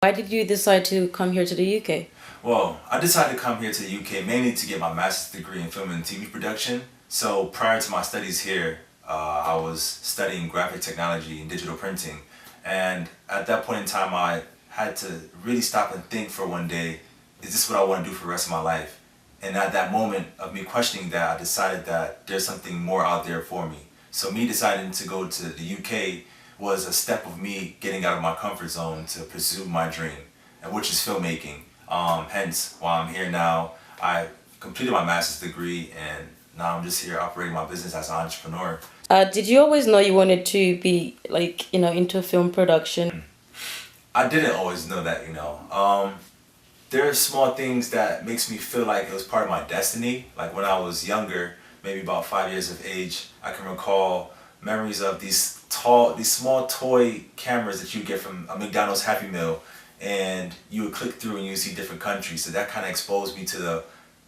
Why did you decide to come here to the UK? Well, I decided to come here to the UK mainly to get my master's degree in film and TV production. So prior to my studies here, I was studying graphic technology and digital printing. And at that point in time, I had to really stop and think for one day, is this what I want to do for the rest of my life? And at that moment of me questioning that, I decided that there's something more out there for me. So me deciding to go to the UK was a step of me getting out of my comfort zone to pursue my dream, and which is filmmaking. Hence, while I'm here now, I completed my master's degree, and now I'm just here operating my business as an entrepreneur. Did you always know you wanted to be into film production? I didn't always know that, there are small things that makes me feel like it was part of my destiny. Like when I was younger, maybe about 5 years of age, I can recall memories of these small toy cameras that you get from a McDonald's Happy Meal, and you would click through and you would see different countries. So that kind of exposed me to the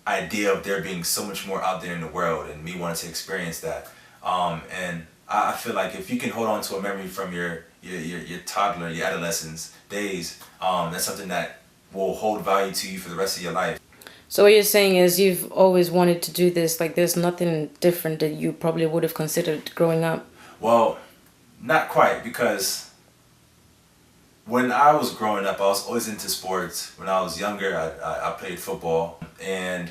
idea of there being so much more out there in the world, and me wanting to experience that. And I feel like if you can hold on to a memory from your toddler, your adolescence days, that's something that will hold value to you for the rest of your life. So what you're saying is you've always wanted to do this, like there's nothing different that you probably would have considered growing up? Well, not quite, because when I was growing up, I was always into sports. When I was younger, I played football, and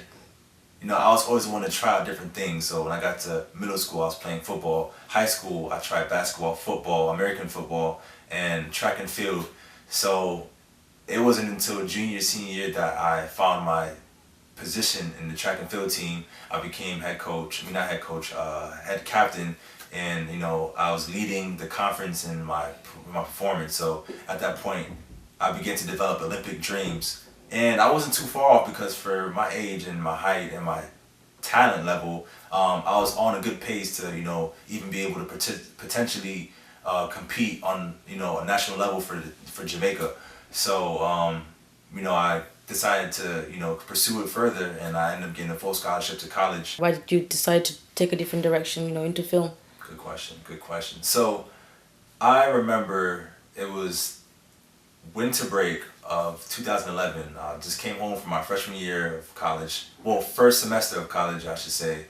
I was always wanting to try out different things. So when I got to middle school, I was playing football. High school, I tried basketball, football, American football, and track and field. So it wasn't until junior, senior year that I found my position in the track and field team. I became head captain, and I was leading the conference in my performance. So at that point, I began to develop Olympic dreams, and I wasn't too far off, because for my age and my height and my talent level, I was on a good pace to even be able to potentially compete on a national level for Jamaica. So I decided to pursue it further, and I ended up getting a full scholarship to college. Why did you decide to take a different direction, into film? Good question. So I remember it was winter break of 2011. I just came home from my freshman year of college. Well, first semester of college, I should say.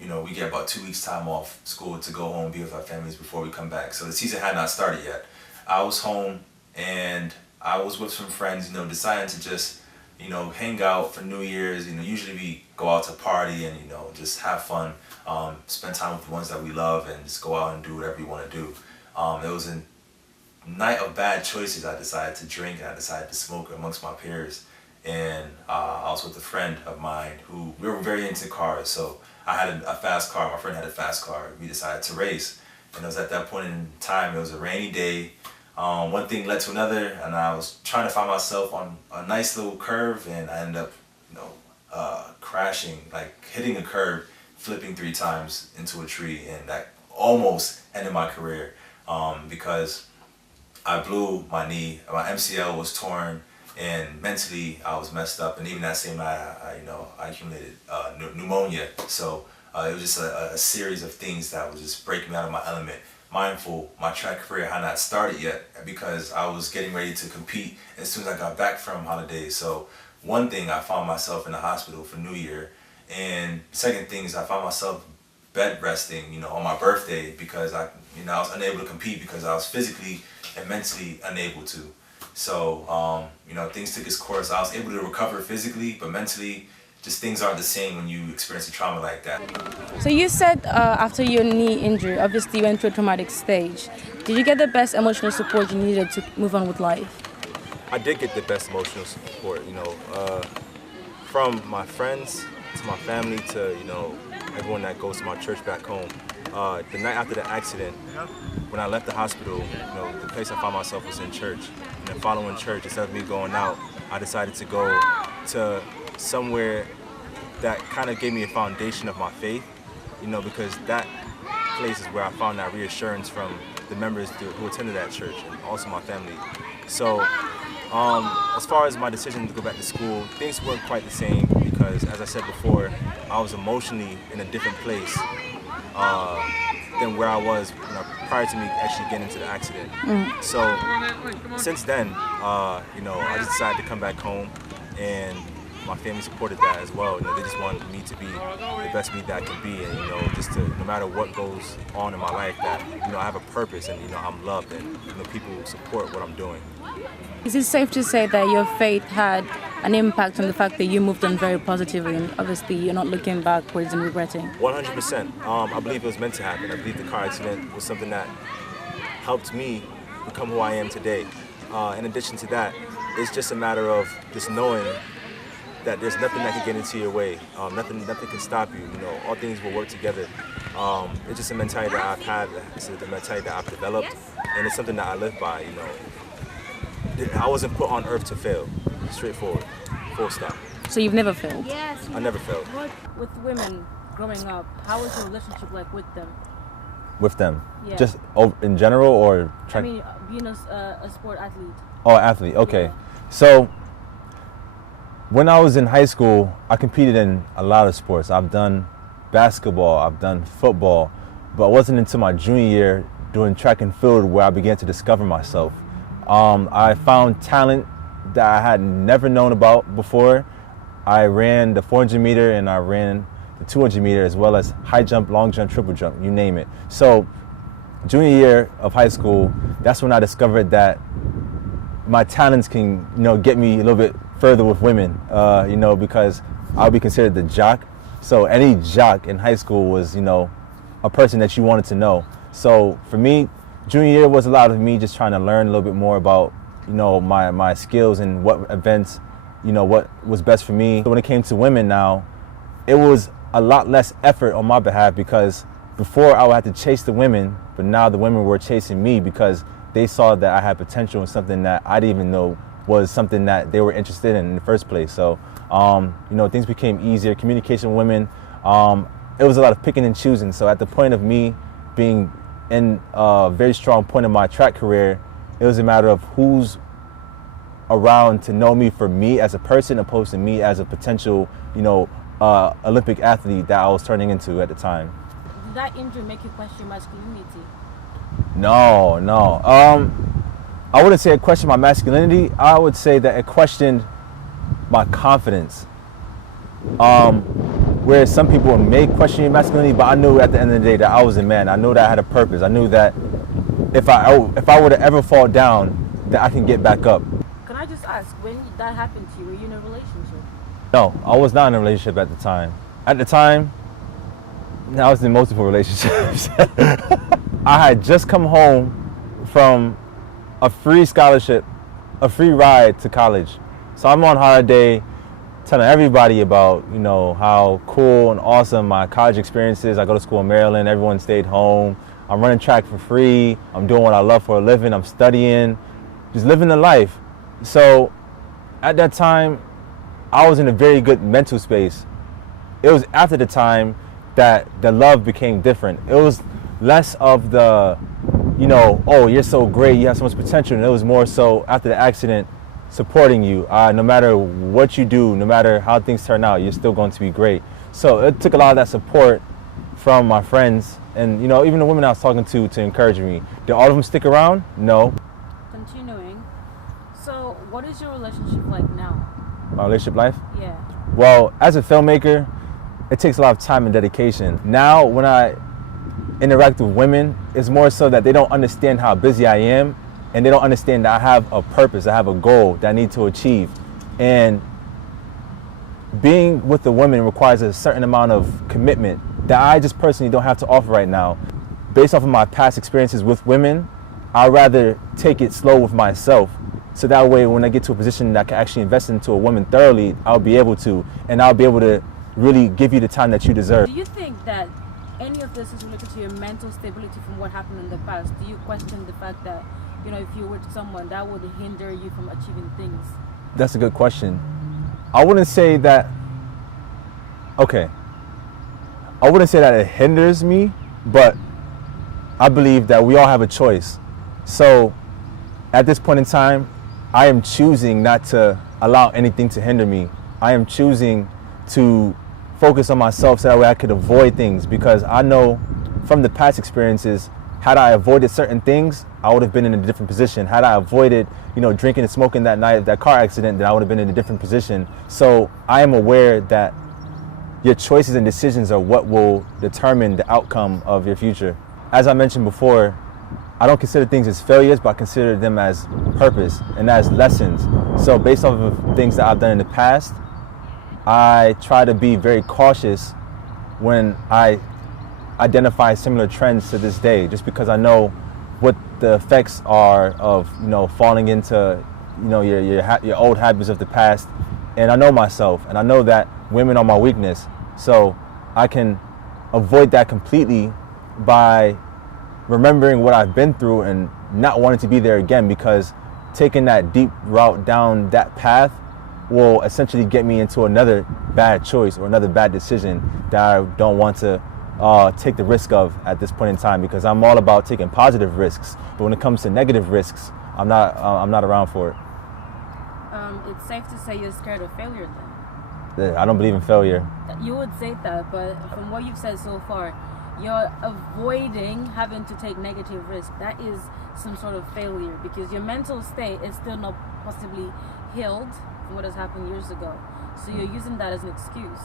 We get about 2 weeks time off school to go home and be with our families before we come back. So the season had not started yet. I was home, and I was with some friends, deciding to just, hang out for New Year's. Usually we go out to party and, just have fun, spend time with the ones that we love, and just go out and do whatever you want to do. It was a night of bad choices. I decided to drink, and I decided to smoke amongst my peers. And I was with a friend of mine who, we were very into cars. So I had a fast car, my friend had a fast car. We decided to race. And it was at that point in time, it was a rainy day. One thing led to another, and I was trying to find myself on a nice little curve, and I ended up crashing, like hitting a curb, flipping 3 times into a tree, and that almost ended my career, because I blew my knee. My MCL was torn, and mentally I was messed up, and even that same night I accumulated pneumonia. So it was just a series of things that was just breaking me out of my element. Mindful, my track career had not started yet, because I was getting ready to compete as soon as I got back from holidays. So one thing, I found myself in the hospital for New Year, and second thing is I found myself bed resting, on my birthday, because I was unable to compete because I was physically and mentally unable to. So things took its course. I was able to recover physically, but mentally, just things aren't the same when you experience a trauma like that. So you said after your knee injury, obviously you went through a traumatic stage. Did you get the best emotional support you needed to move on with life? I did get the best emotional support, from my friends to my family to, everyone that goes to my church back home. The night after the accident, when I left the hospital, the place I found myself was in church. And then following church, instead of me going out, I decided to go to somewhere that kind of gave me a foundation of my faith, because that place is where I found that reassurance from the members who attended that church, and also my family. So as far as my decision to go back to school, things weren't quite the same, because as I said before, I was emotionally in a different place than where I was prior to me actually getting into the accident. So since then, I just decided to come back home, and my family supported that as well. They just wanted me to be the best me that I can be, and just to, no matter what goes on in my life, that I have a purpose, and I'm loved, and people support what I'm doing. Is it safe to say that your faith had an impact on the fact that you moved on very positively, and obviously you're not looking backwards and regretting? 100%. I believe it was meant to happen. I believe the car accident was something that helped me become who I am today. In addition to that, it's just a matter of just knowing that there's nothing that can get into your way. Nothing can stop you. All things will work together. It's just a mentality that I've had. It's the mentality that I've developed, and it's something that I live by. I wasn't put on earth to fail. Straightforward, full stop. So you've never failed? Yes. I never failed. With women growing up, how was your relationship like with them? With them? Yeah. Just in general, or being a sport athlete. Oh, athlete. Okay. Yeah. So when I was in high school, I competed in a lot of sports. I've done basketball, I've done football, but it wasn't until my junior year doing track and field where I began to discover myself. I found talent that I had never known about before. I ran the 400 meter and I ran the 200 meter, as well as high jump, long jump, triple jump, you name it. So junior year of high school, that's when I discovered that my talents can, get me a little bit further with women, because I'll be considered the jock. So any jock in high school was, a person that you wanted to know. So for me, junior year was a lot of me just trying to learn a little bit more about, my skills and what events, what was best for me. So when it came to women now, it was a lot less effort on my behalf, because before I would have to chase the women, but now the women were chasing me because they saw that I had potential in something that I didn't even know was something that they were interested in the first place. So, things became easier. Communication with women, it was a lot of picking and choosing. So at the point of me being in a very strong point of my track career, it was a matter of who's around to know me for me as a person, opposed to me as a potential, Olympic athlete that I was turning into at the time. Did that injury make you question masculinity? No. I wouldn't say it questioned my masculinity. I would say that it questioned my confidence. Whereas some people may question your masculinity, but I knew at the end of the day that I was a man. I knew that I had a purpose. I knew that if I were to ever fall down, that I can get back up. Can I just ask, when that happened to you, were you in a relationship? No, I was not in a relationship at the time. At the time, I was in multiple relationships. I had just come home from a free scholarship, a free ride to college. So I'm on holiday telling everybody about, how cool and awesome my college experience is. I go to school in Maryland, everyone stayed home. I'm running track for free. I'm doing what I love for a living. I'm studying, just living the life. So at that time, I was in a very good mental space. It was after the time that the love became different. It was less of the, oh, you're so great, you have so much potential. And it was more so after the accident, supporting you. No matter what you do, no matter how things turn out, you're still going to be great. So it took a lot of that support from my friends and, even the women I was talking to encourage me. Did all of them stick around? No. Continuing, so what is your relationship like now? My relationship life? Yeah. Well, as a filmmaker, it takes a lot of time and dedication. Now, when I interact with women, it's more so that they don't understand how busy I am, and they don't understand that I have a purpose, I have a goal that I need to achieve. And being with a woman requires a certain amount of commitment that I just personally don't have to offer right now. Based off of my past experiences with women, I'd rather take it slow with myself. So that way, when I get to a position that I can actually invest into a woman thoroughly, I'll be able to, and I'll be able to really give you the time that you deserve. Do you think that any of this is related to your mental stability from what happened in the past? Do you question the fact that, if you were with someone, that would hinder you from achieving things? That's a good question. I wouldn't say that, okay. I wouldn't say that it hinders me, but I believe that we all have a choice. So at this point in time, I am choosing not to allow anything to hinder me. I am choosing to focus on myself so that way I could avoid things, because I know from the past experiences, had I avoided certain things, I would have been in a different position. Had I avoided, drinking and smoking that night of that car accident, then I would have been in a different position. So I am aware that your choices and decisions are what will determine the outcome of your future. As I mentioned before, I don't consider things as failures, but I consider them as purpose and as lessons. So based off of things that I've done in the past, I try to be very cautious when I identify similar trends to this day, just because I know what the effects are of falling into your old habits of the past, and I know myself, and I know that women are my weakness, so I can avoid that completely by remembering what I've been through and not wanting to be there again, because taking that deep route down that path will essentially get me into another bad choice or another bad decision that I don't want to take the risk of at this point in time, because I'm all about taking positive risks, but when it comes to negative risks, I'm not around for it. It's safe to say you're scared of failure then. I don't believe in failure. You would say that, but from what you've said so far, you're avoiding having to take negative risks. That is some sort of failure, because your mental state is still not possibly healed from what has happened years ago. So you're using that as an excuse.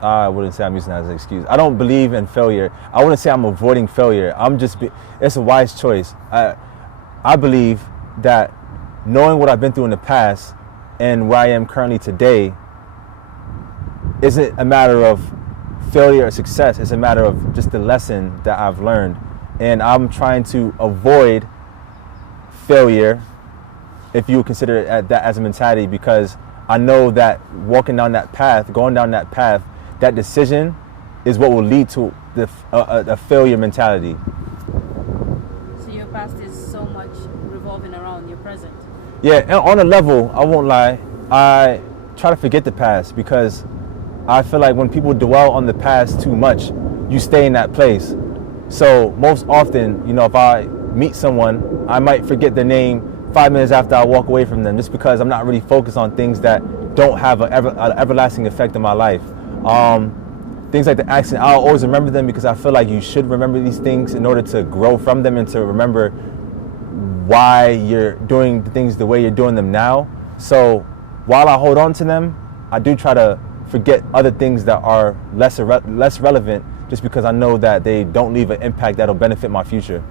I wouldn't say I'm using that as an excuse. I don't believe in failure. I wouldn't say I'm avoiding failure. It's a wise choice. I believe that knowing what I've been through in the past and where I am currently today isn't a matter of failure or success. It's a matter of just the lesson that I've learned. And I'm trying to avoid failure, if you would consider it that as a mentality, because I know that going down that path, that decision is what will lead to a failure mentality. So your past is so much revolving around your present. Yeah, and on a level, I won't lie, I try to forget the past, because I feel like when people dwell on the past too much, you stay in that place. So most often, if I meet someone, I might forget their name 5 minutes after I walk away from them, just because I'm not really focused on things that don't have an everlasting effect in my life. Things like the accident, I'll always remember them, because I feel like you should remember these things in order to grow from them and to remember why you're doing the things the way you're doing them now. So while I hold on to them, I do try to forget other things that are less relevant, just because I know that they don't leave an impact that'll benefit my future.